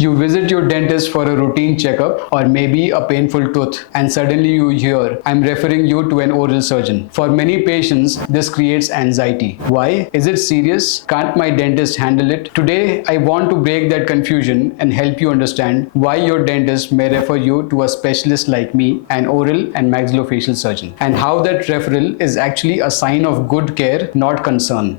You visit your dentist for a routine checkup or maybe a painful tooth, and suddenly you hear, "I'm referring you to an oral surgeon." For many patients, this creates anxiety. Why? Is it serious? Can't my dentist handle it? Today, I want to break that confusion and help you understand why your dentist may refer you to a specialist like me, an oral and maxillofacial surgeon, and how that referral is actually a sign of good care, not concern.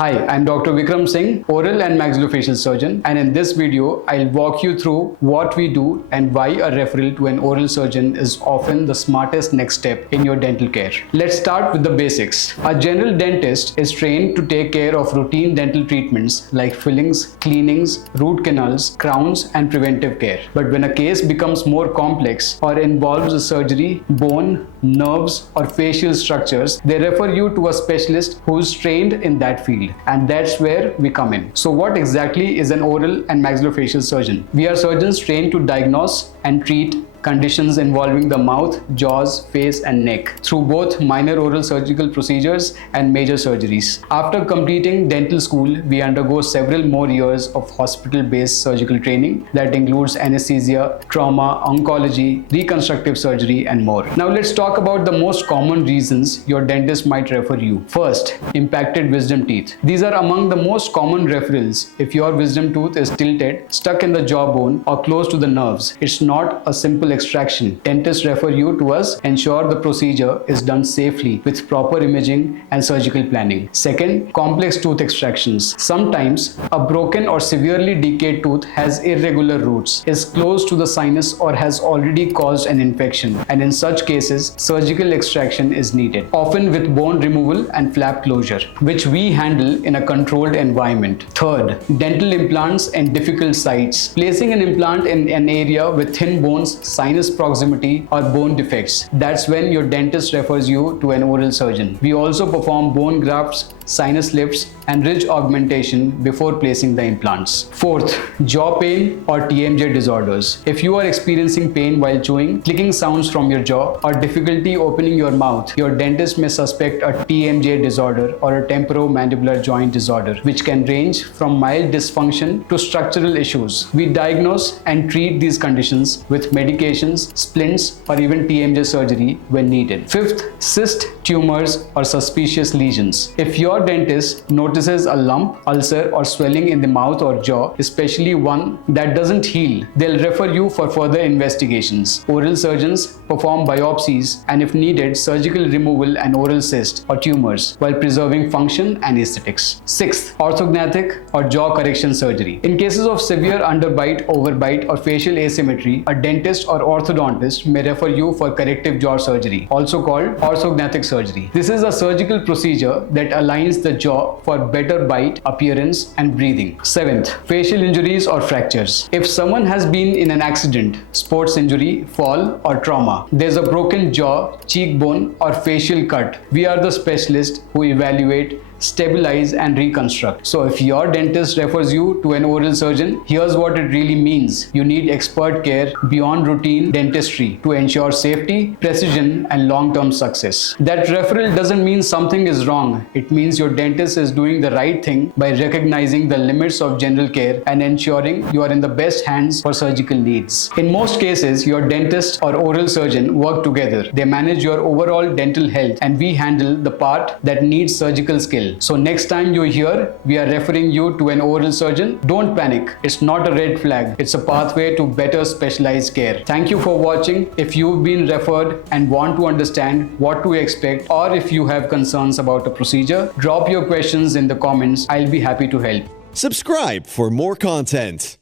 Hi, I'm Dr. Vikram Singh, Oral and Maxillofacial Surgeon, and in this video, I'll walk you through what we do and why a referral to an oral surgeon is often the smartest next step in your dental care. Let's start with the basics. A general dentist is trained to take care of routine dental treatments like fillings, cleanings, root canals, crowns, and preventive care. But when a case becomes more complex or involves a surgery, bone, nerves, or facial structures, they refer you to a specialist who's trained in that field. And that's where we come in. So what exactly is an oral and maxillofacial surgeon? We are surgeons trained to diagnose and treat conditions involving the mouth, jaws, face, and neck through both minor oral surgical procedures and major surgeries. After completing dental school, we undergo several more years of hospital-based surgical training that includes anesthesia, trauma, oncology, reconstructive surgery, and more. Now let's talk about the most common reasons your dentist might refer you. First, impacted wisdom teeth. These are among the most common referrals if your wisdom tooth is tilted, stuck in the jawbone, or close to the nerves. It's not a simple extraction. Dentists refer you to us, ensure the procedure is done safely with proper imaging and surgical planning. Second, complex tooth extractions. Sometimes a broken or severely decayed tooth has irregular roots, is close to the sinus, or has already caused an infection, and in such cases, surgical extraction is needed, often with bone removal and flap closure, which we handle in a controlled environment. Third, dental implants in difficult sites. Placing an implant in an area with thin bones, sinus proximity, or bone defects. That's when your dentist refers you to an oral surgeon. We also perform bone grafts, sinus lifts, and ridge augmentation before placing the implants. Fourth, jaw pain or TMJ disorders. If you are experiencing pain while chewing, clicking sounds from your jaw, or difficulty opening your mouth, your dentist may suspect a TMJ disorder or a temporomandibular joint disorder, which can range from mild dysfunction to structural issues. We diagnose and treat these conditions with medications, splints, or even TMJ surgery when needed. Fifth, cyst, tumors, or suspicious lesions. If your dentist notices a lump, ulcer, or swelling in the mouth or jaw, especially one that doesn't heal, they'll refer you for further investigations. Oral surgeons perform biopsies and, if needed, surgical removal and oral cysts or tumors while preserving function and aesthetics. Sixth, orthodontic or jaw correction surgery. In cases of severe underbite, overbite, or facial asymmetry, a dentist or orthodontist may refer you for corrective jaw surgery, also called orthodontic surgery. This is a surgical procedure that aligns the jaw for better bite, appearance, and breathing. Seventh, facial injuries or fractures. If someone has been in an accident, sports injury, fall, or trauma, there's a broken jaw, cheekbone, or facial cut, we are the specialists who evaluate, stabilize, and reconstruct. So if your dentist refers you to an oral surgeon, here's what it really means. You need expert care beyond routine dentistry to ensure safety, precision, and long-term success. That referral doesn't mean something is wrong. It means your dentist is doing the right thing by recognizing the limits of general care and ensuring you are in the best hands for surgical needs. In most cases, your dentist or oral surgeon work together. They manage your overall dental health, and we handle the part that needs surgical skill. So next time you hear we are referring you to an oral surgeon, don't panic. It's not a red flag. It's a pathway to better specialized care. Thank you for watching. If you've been referred and want to understand what to expect, or if you have concerns about a procedure, drop your questions in the comments. I'll be happy to help. Subscribe for more content.